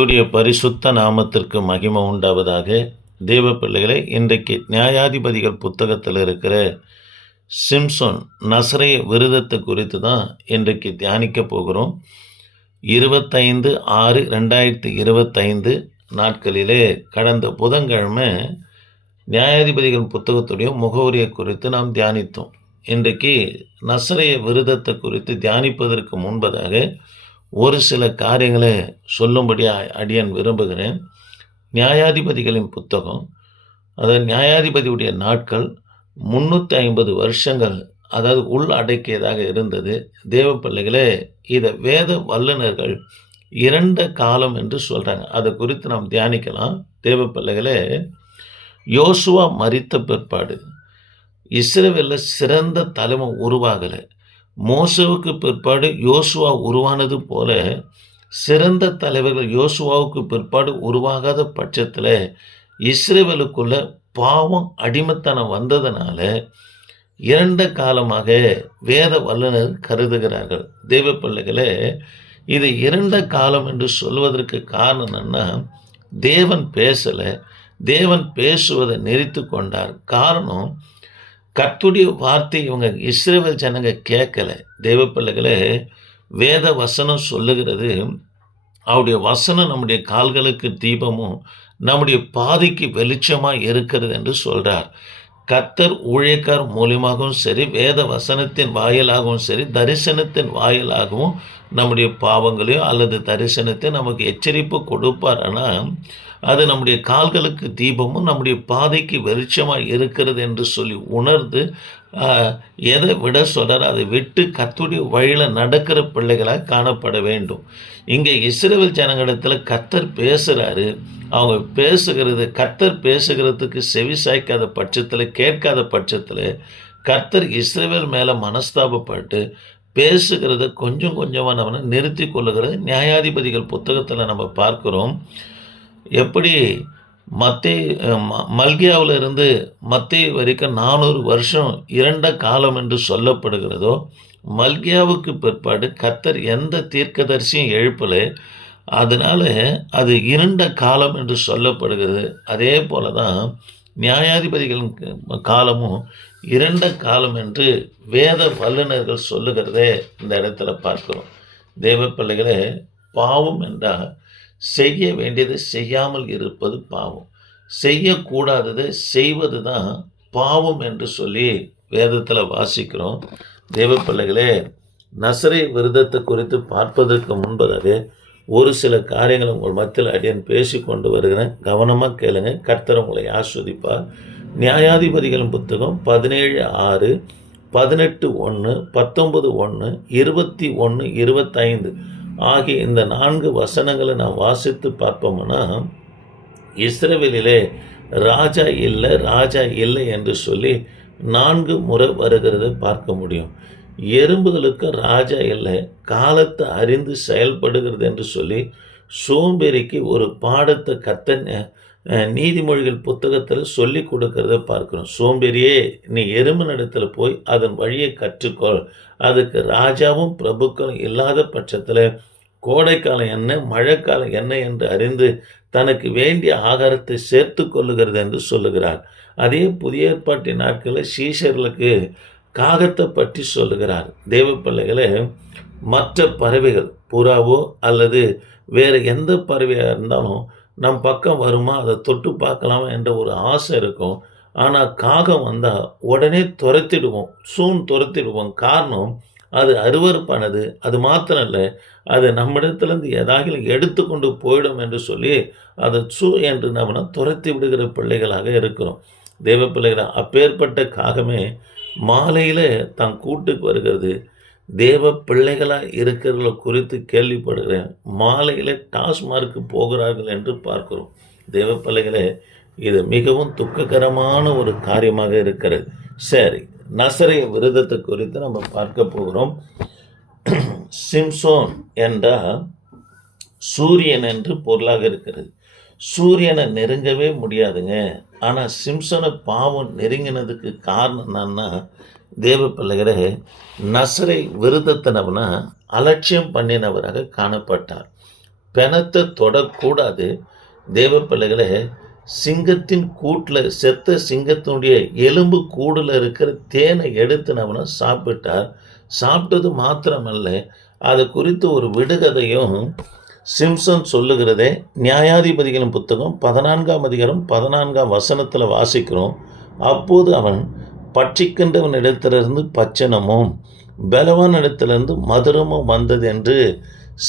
கர்த்தருடைய பரிசுத்த நாமத்திற்கு மகிமை உண்டாவதாக. தேவ பிள்ளைகளை, இன்றைக்கு நியாயாதிபதிகள் புத்தகத்தில் இருக்கிற சிம்சோன் நசரேய விரதத்தை குறித்து தான் இன்றைக்கு தியானிக்க போகிறோம். 25/6/2025 நாட்களிலே கடந்த புதன்கிழமை நியாயாதிபதிகள் புத்தகத்துடைய முகவரியை குறித்து நாம் தியானித்தோம். இன்றைக்கு நசரேய விரதத்தை குறித்து தியானிப்பதற்கு முன்பதாக ஒரு சில காரியங்களை சொல்லும்படி அடியேன் விரும்புகிறேன். நியாயாதிபதிகளின் புத்தகம், அதாவது நியாயாதிபதியுடைய நாட்கள் 350 வருஷங்கள், அதாவது உள் அடக்கியதாக இருந்தது. தேவ பிள்ளைகளே, இதை வேத வல்லுநர்கள் இரண்ட காலம் என்று சொல்கிறாங்க. அதை குறித்து நாம் தியானிக்கலாம். தேவ பிள்ளைகளே, யோசுவா மரித்த பிற்பாடு இஸ்ரவேலில் சிறந்த தலைமை உருவாகலை. மோசேவுக்கு பிற்பாடு யோசுவா உருவானது போல சிறந்த தலைவர்கள் யோசுவாவுக்கு பிற்பாடு உருவாகாத பட்சத்தில் இஸ்ரவேலுக்குள்ள பாவம் அடிமைத்தனம் வந்ததுனால இரண்ட காலமாக வேத வல்லுநர் கருதுகிறார்கள். தேவ பிள்ளைகளே, இது இரண்ட காலம் என்று சொல்வதற்கு காரணம் என்னன்னா, தேவன் பேசலை, தேவன் பேசுவதை நிறுத்தி கொண்டார். காரணம், கர்த்தருடைய வார்த்தை இவங்க இஸ்ரவேல் ஜனங்க கேட்கலை. தேவ பிள்ளைகளே, வேத வசனம் சொல்லுகிறது, அவருடைய வசனம் நம்முடைய கால்களுக்கு தீபமும் நம்முடைய பாதைக்கு வெளிச்சமாக இருக்கிறது என்று சொல்கிறார். கர்த்தர் ஊழியக்கார் மூலியமாகவும் சரி, வேத வசனத்தின் வாயிலாகவும் சரி, தரிசனத்தின் வாயிலாகவும் நம்முடைய பாவங்களையோ அல்லது தரிசனத்தை நமக்கு எச்சரிப்பு கொடுப்பார். ஆனால் அது நம்முடைய கால்களுக்கு தீபமும் நம்முடைய பாதைக்கு வெளிச்சமாக இருக்கிறது என்று சொல்லி உணர்ந்து எதை விட சொல்கிறார், அதை விட்டு கர்த்தருடைய வழியில் நடக்கிற பிள்ளைகளாக காணப்பட வேண்டும். இங்கே இஸ்ரவேல் ஜனங்களிடத்தில் கர்த்தர் பேசுகிறாரு. அவங்க பேசுகிறது, கர்த்தர் பேசுகிறதுக்கு செவி சாய்க்காத பட்சத்தில், கேட்காத பட்சத்தில் கர்த்தர் இஸ்ரவேல் மேலே மனஸ்தாபப்பட்டு பேசுகிறத கொஞ்சம் கொஞ்சமாக நம்ம நிறுத்தி கொள்ளுகிறது நியாயாதிபதிகள் புத்தகத்தில் நம்ம பார்க்குறோம். எப்படி மல்கியாவில் இருந்து மத்தேயு வரைக்கும் 400 வருஷம் இரண்ட காலம் என்று சொல்லப்படுகிறதோ, மல்கியாவுக்கு பிற்பாடு கர்த்தர் எந்த தீர்க்கதரிசியும் எழுப்பலை, அதனால் அது இருண்ட காலம் என்று சொல்லப்படுகிறது. அதே போல தான் நியாயாதிபதிகளின் காலமும் இரண்ட காலம் என்று வேத வல்லுநர்கள் சொல்லுகிறதே இந்த இடத்துல பார்க்கிறோம். தேவ பிள்ளைகளே, பாவம் என்றால் செய்ய வேண்டியதை செய்யாமல் இருப்பது பாவம், செய்யக்கூடாததை செய்வது தான் பாவம் என்று சொல்லி வேதத்தில் வாசிக்கிறோம். தேவ பிள்ளைகளே, நசரேய விரதத்தை குறித்து பார்ப்பதற்கு முன்பதாக ஒரு சில காரியங்களை உங்கள் மத்தியில் அடியேன் பேசி கொண்டு வருகிறேன். கவனமாக கேளுங்க. கர்த்தர் உங்களை ஆஸ்வதிப்பார். நியாயாதிபதிகளின் புத்தகம் 17:6, 18:1, 19:1, 21:25 ஆகிய இந்த 4 வசனங்களை நான் வாசித்து பார்ப்போம்னா, இஸ்ரவேலிலே ராஜா இல்லை என்று சொல்லி 4 முறை வருகிறதை பார்க்க முடியும். எறும்புகளுக்கு ராஜா இல்லை, காலத்தை அறிந்து செயல்படுகிறது என்று சொல்லி சோம்பேறிக்கு ஒரு பாடத்தை கர்த்தர் நீதிமொழிகள் புத்தகத்தில் சொல்லி கொடுக்கறத பார்க்குறோம். சோம்பேறியே, நீ எறும்பினிடத்தில் போய் அதன் வழியை கற்றுக்கொள். அதுக்கு ராஜாவும் பிரபுக்களும் இல்லாத பட்சத்தில் கோடைக்காலம் என்ன, மழைக்காலம் என்ன என்று அறிந்து தனக்கு வேண்டிய ஆகாரத்தை சேர்த்து கொள்ளுகிறது என்று சொல்லுகிறார். அதே புதிய ஏற்பாட்டின் நாட்களில் சீஷர்களுக்கு காகத்தை பற்றி சொல்லுகிறார். தேவ பிள்ளைகளே, மற்ற பறவைகள், புறாவோ அல்லது வேறு எந்த பறவையாக இருந்தாலும் நம் பக்கம் வருமா, அதை தொட்டு பார்க்கலாமா என்ற ஒரு ஆசை இருக்கும். ஆனால் காகம் வந்தால் உடனே துரத்திடுவோம். காரணம், அது அருவருப்பானது. அது மாத்திரம் இல்லை, அது நம்மிடத்துலேருந்து ஏதாவது எடுத்துக்கொண்டு போயிடும் என்று சொல்லி அதை என்று நம்ம துரத்தி விடுகிற பிள்ளைகளாக இருக்கிறோம். தேவ பிள்ளைகளை, அப்பேற்பட்ட காகமே மாலையில் தான் கூட்டுக்கு வருகிறது. தேவ பிள்ளைகளாக இருக்கிறவர்களை குறித்து கேள்விப்படுகிறேன். மாலையில் டாஸ்மார்க்கு போகிறார்கள் என்று பார்க்கிறோம். தேவ பிள்ளைகளே, இது மிகவும் துக்ககரமான ஒரு காரியமாக இருக்கிறது. சரி, நசரேய விரதத்தை குறித்து நம்ம பார்க்க போகிறோம். சிம்சோன் என்றால் சூரியன் என்று பொருளாக இருக்கிறது. சூரியனை நெருங்கவே முடியாதுங்க. ஆனால் சிம்சோனை பாவம் நெருங்கினதுக்கு காரணம் என்னன்னா, தேவ பிள்ளைகளே, நசரேய விரதத்தினவனா அலட்சியம் பண்ணினவராக காணப்பட்டார். பிணத்தை தொடக்கூடாது. தேவ பிள்ளைகளே, சிங்கத்தின் கூட்டில் செத்த சிங்கத்தினுடைய எலும்பு கூடில் இருக்கிற தேனை எடுத்து நம்ம சாப்பிட்டார். சாப்பிட்டது மாத்திரமல்ல, அது குறித்து ஒரு விடுகதையும் சிம்சன் சொல்லுகிறதே நியாயாதிபதிகளின் புத்தகம் 14ஆம் அதிகாரம் 14ஆம் வசனத்தில் வாசிக்கிறோம். அப்போது அவன் பட்சிக்கின்றவன் இடத்திலிருந்து பச்சனமும் பலவான் இடத்திலிருந்து மதுரமும் வந்தது என்று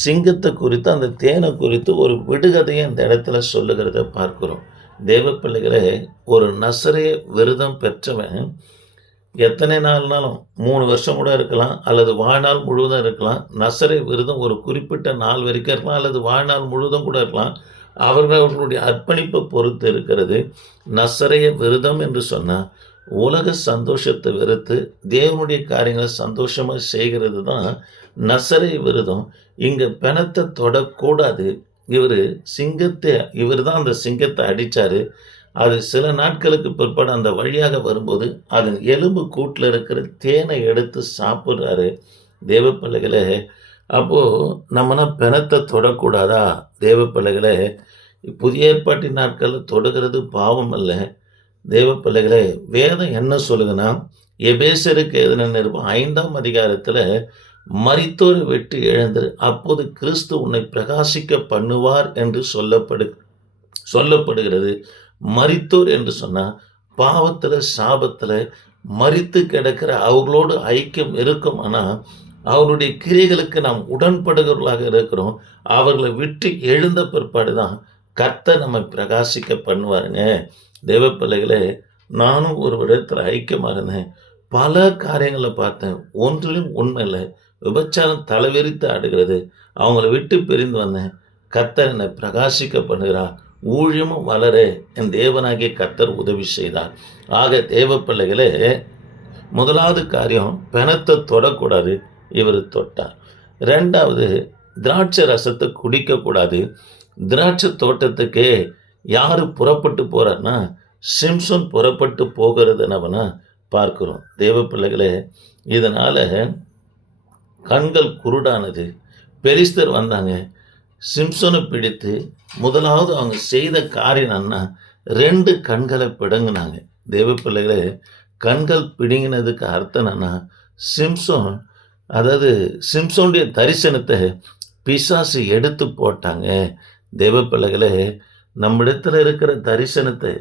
சிங்கத்தை குறித்து, அந்த தேனை குறித்து ஒரு விடுகதையை அந்த இடத்துல சொல்லுகிறத பார்க்கிறோம். தேவ பிள்ளைகளே, ஒரு நசரேய விரதம் பெற்றவன் எத்தனை நாள்னாலும் 3 வருஷம் கூட இருக்கலாம், அல்லது வாழ்நாள் முழுவதும் இருக்கலாம். நசரேய விரதம் ஒரு குறிப்பிட்ட நாள் வரைக்கும் இருக்கலாம், அல்லது வாழ்நாள் முழுவதும் கூட இருக்கலாம். அவர்களுடைய அர்ப்பணிப்பை பொறுத்து இருக்கிறது. நசரேய விரதம் என்று சொன்னால் உலக சந்தோஷத்தை வெறுத்து தேவனுடைய காரியங்களை சந்தோஷமாக செய்கிறது தான் நசரேய விரதம். இங்கே பிணத்தை தொடக்கூடாது. இவர் தான் அந்த சிங்கத்தை அடித்தார். அது சில நாட்களுக்கு பிற்பாடு அந்த வழியாக வரும்போது அதன் எலும்பு கூட்டில் இருக்கிற தேனை எடுத்து சாப்பிட்றாரு. தேவ பிள்ளைகளே, அப்போது நம்மனா பிணத்தை தொடக்கூடாதா? தேவ பிள்ளைகளே, புதிய ஏற்பாட்டின் நாட்களில் தொடுகிறது பாவம் அல்ல. தேவ பிள்ளைகளே, வேதம் என்ன சொல்லுங்கன்னா, எபேசருக்கு எழுதின நிருபம் 5ஆம் அதிகாரத்தில் மரித்தோரை விட்டு எழுந்து அப்போது கிறிஸ்து உன்னை பிரகாசிக்க பண்ணுவார் என்று சொல்லப்படுகிறது. மரித்தோர் என்று சொன்னால் பாவத்தில் சாபத்தில் மரித்து கிடக்கிற அவர்களோடு ஐக்கியம் இருக்கும். ஆனால் அவருடைய கிரியைகளுக்கு நாம் உடன்படுகிறவர்களாக இருக்கிறோம். அவர்களை விட்டு எழுந்த பிற்பாடு தான் கர்த்தர் நம்மை பிரகாசிக்க பண்ணுவாருங்க. தேவ பிள்ளைகளே, நானும் ஒரு இடத்துல ஐக்கியமாக இருந்தேன். பல காரியங்களை பார்த்தேன். ஒன்றிலும் உண்மை இல்லை. விபச்சாரம் தலைவிரித்து ஆடுகிறது. அவங்கள விட்டு பிரிந்து வந்தேன். கர்த்தர் என்னை பிரகாசிக்க பண்ணுகிறார். ஊழியமும் வளர என் தேவனாகிய கர்த்தர் உதவி செய்தார். ஆக தேவ பிள்ளைகளே, முதலாவது காரியம், பிணத்தை தொடக்கூடாது. இவர் தொட்டார். 2வது, திராட்சை ரசத்தை குடிக்கக்கூடாது. திராட்சை தோட்டத்துக்கே யார் புறப்பட்டு போகிறார்னா சிம்சோன் புறப்பட்டு போகிறது நம்ம பார்க்கிறோம். தேவ பிள்ளைகளே, இதனால் கண்கள் குருடானது. பெலிஸ்தர் வந்தாங்க, சிம்சோனை பிடித்து முதலாவது அவங்க செய்த காரியம் என்ன? 2 கண்களை பிடுங்கினாங்க. தேவ பிள்ளைகளே, கண்கள் பிடுங்கினதுக்கு அர்த்தம் என்னன்னா, சிம்சோனுடைய தரிசனத்தை பிசாசு எடுத்து போட்டாங்க. தேவ பிள்ளைகளே, நம்மிடத்தில் இருக்கிற தரிசனத்தை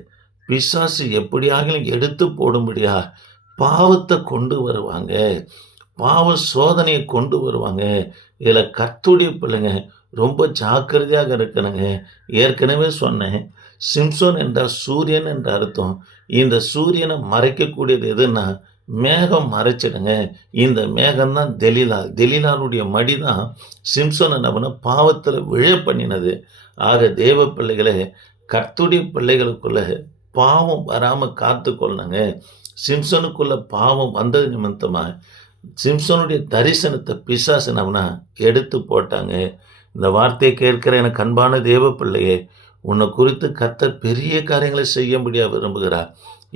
பிசாசு எப்படியாகிலும் எடுத்து போடும்படியா பாவத்தை கொண்டு வருவாங்க, பாவ சோதனையை கொண்டு வருவாங்க. இதில் கர்த்தருடைய பிள்ளைங்க ரொம்ப ஜாக்கிரதையாக இருக்கணுங்க. ஏற்கனவே சொன்னேன், சிம்சோன் என்றால் சூரியன் என்ற அர்த்தம். இந்த சூரியனை மறைக்கக்கூடியது எதுன்னா மேகம் மறைச்சிடுங்க. இந்த மேகம்தான் தெலீலாளுடைய மடி தான் சிம்சோனை நம்ம பாவத்தில் விழ பண்ணினது. ஆக தேவ பிள்ளைகளே, கர்த்தருடைய பிள்ளைகளுக்குள்ள பாவம் வராமல் காத்து கொள்ளணுங்க. சிம்சோனுக்குள்ள பாவம் வந்தது நிமித்தமாக சிம்சோனுடைய தரிசனத்தை பிசாசு நம்மனா எடுத்து போட்டாங்க. இந்த வார்த்தையை கேட்கிற எனக்கு அன்பான தேவ பிள்ளையே, உன்னை குறித்து கர்த்தர் பெரிய காரியங்களை செய்யும்படியாக விரும்புகிறார்.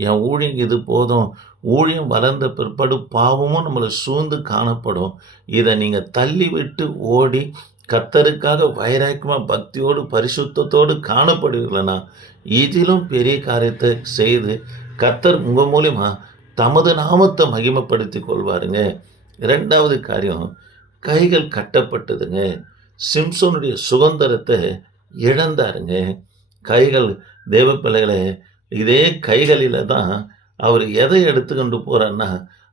என் ஊழியம் இது போதும். ஊழியம் வளர்ந்த பிற்பாடு பாவமும் நம்மளை சூழ்ந்து காணப்படும். இதை நீங்கள் தள்ளி விட்டு ஓடி கர்த்தருக்காக வைராக்கியமாக பக்தியோடு பரிசுத்தத்தோடு காணப்படுவீர்களா, இதிலும் பெரிய காரியத்தை செய்து கர்த்தர் உங்கள் மூலிமா தமது நாமத்தை மகிமைப்படுத்தி கொள்வாருங்க. 2வது காரியம், கைகள் கட்டப்பட்டதுங்க. சிம்சோனுடைய சுதந்திரத்தை இழந்தாருங்க. கைகள், தேவ பிள்ளைகளே, இதே கைகளில் தான் அவர் எதை எடுத்துக்கொண்டு போகிறார்னா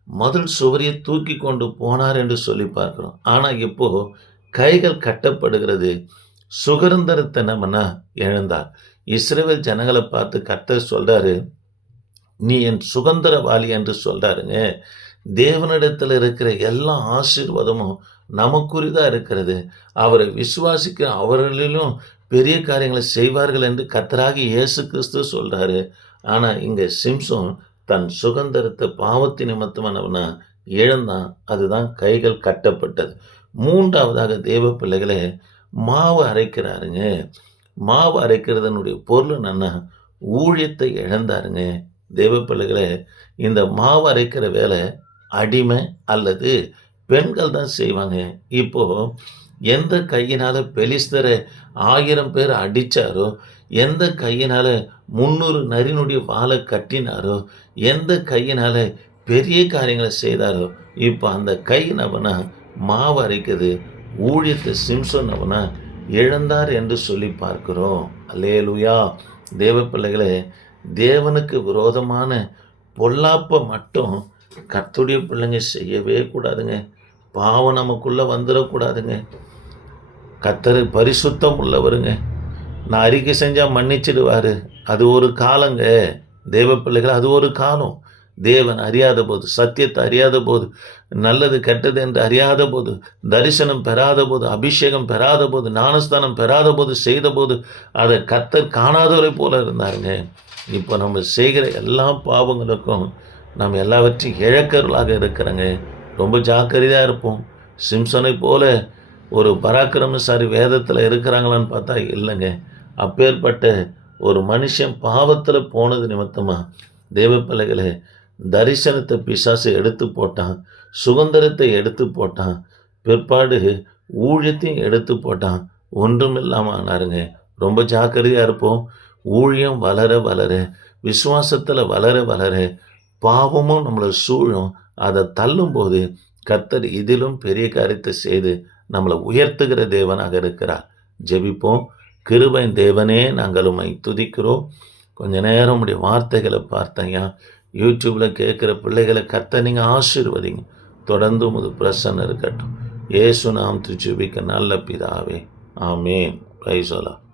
முதல் சுவரியை தூக்கி கொண்டு போனார் என்று சொல்லி பார்க்குறோம். ஆனால் இப்போது கைகள் கட்டப்படுகிறது. சுதந்திரத்தை நம்மனா இழந்தார். இஸ்ரவேல் ஜனங்களை பார்த்து கர்த்தர் சொல்கிறாரு, நீ என் சுதந்திரவாளி என்று சொல்கிறாருங்க. தேவனிடத்தில் இருக்கிற எல்லா ஆசீர்வாதமும் நமக்குரிதாக இருக்கிறது. அவரை விசுவாசிக்க அவர்களிலும் பெரிய காரியங்களை செய்வார்கள் என்று கர்த்தராகிய இயேசு கிறிஸ்து சொல்கிறாரு. ஆனால் இங்கே சிம்சோன் தன் சுதந்திரத்தை பாவத்தின் நிமித்தமானவனா இழந்தான். அதுதான் கைகள் கட்டப்பட்டது. 3வதாக தேவ பிள்ளைகளே, மாவு அரைக்கிறாருங்க. மாவு அரைக்கிறதனுடைய பொருள் என்னன்னா ஊழியத்தை இழந்தாருங்க. தேவ பிள்ளைகளே, இந்த மாவு அரைக்கிற வேலை அடிமை அல்லது பெண்கள் தான் செய்வாங்க. இப்போது எந்த கையினால பெலிஸ்தரை 1000 பேர் அடிச்சாரோ, எந்த கையினால 300 நரியினுடைய வாலை கட்டினாரோ, எந்த கையினால பெரிய காரியங்களை செய்தாரோ, இப்ப அந்த கை நவனா மாவு அரைக்குது. ஊழியத்தை சிம்சோன் அவனா இழந்தார் என்று சொல்லி பார்க்கிறோம். அல்லேலூயா! தேவ பிள்ளைகளே, தேவனுக்கு விரோதமான பொல்லாப்ப மட்டும் கர்த்தருடைய பிள்ளைங்க செய்யவே கூடாதுங்க. பாவம் நமக்குள்ள வந்துடக்கூடாதுங்க. கர்த்தர் பரிசுத்தம் உள்ளவருங்க. நான் அறிக்கை செஞ்சா மன்னிச்சிடுவாரு. அது ஒரு காலங்க. தேவ பிள்ளைகள், அது ஒரு காலம். தேவன் அறியாத போது, சத்தியத்தை அறியாத போது, நல்லது கெட்டது என்று அறியாத போது, தரிசனம் பெறாத போது, அபிஷேகம் பெறாத போது, ஞானஸ்தானம் பெறாத போது, செய்தபோது அதை கர்த்தர் காணாதவரை போல இருந்தாருங்க. இப்போ நம்ம செய்கிற எல்லா பாவங்களுக்கும் நாம் எல்லாவற்றையும் இழக்கர்களாக இருக்கிறோங்க. ரொம்ப ஜாக்கிரதையாக இருப்போம். சிம்சனை போல ஒரு பராக்கிரமசாலி வேதத்தில் இருக்கிறாங்களான்னு பார்த்தா இல்லைங்க. அப்பேற்பட்ட ஒரு மனுஷன் பாவத்தில் போனது நிமித்தமாக தேவ பிள்ளைகளே, தரிசனத்தை பிசாசு எடுத்து போட்டான், சுதந்திரத்தை எடுத்து போட்டான், பிற்பாடு ஊழியத்தையும் எடுத்து போட்டான். ஒன்றும் இல்லாமல் ஆனாருங்க. ரொம்ப ஜாக்கிரதையாக இருப்போம். ஊழியம் வளர வளர, விசுவாசத்தில் வளர வளர, பாவமும் நம்மளை சூழும். அதை தள்ளும்போது கர்த்தர் இதிலும் பெரிய காரியத்தை செய்து நம்மளை உயர்த்துகிற தேவனாக இருக்கிறார். ஜெபிப்போம். கிருபையின் தேவனே, நாங்கள் உம்மை துதிக்கிறோம். கொஞ்ச நேரம் உம்முடைய வார்த்தைகளை பார்த்தேன்யா. யூடியூப்பில் கேட்குற பிள்ளைகளை கர்த்தர் நீங்கள் ஆசீர்வதிங்க. தொடர்ந்து உமது பிரசன்னம் இருக்கட்டும். இயேசு நாமத்தில் ஜெபிக்க நல்ல பிதாவே. ஆமென். Praise the Lord.